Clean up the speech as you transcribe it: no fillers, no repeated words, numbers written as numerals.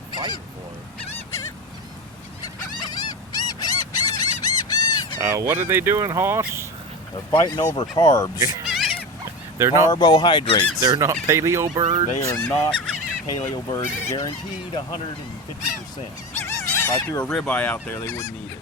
like fighting for it. What are they doing, Hoss? They're fighting over carbs. They're not. Carbohydrates. They're not paleo birds. They are not paleo birds. Guaranteed 150%. If I threw a ribeye out there, they wouldn't eat it.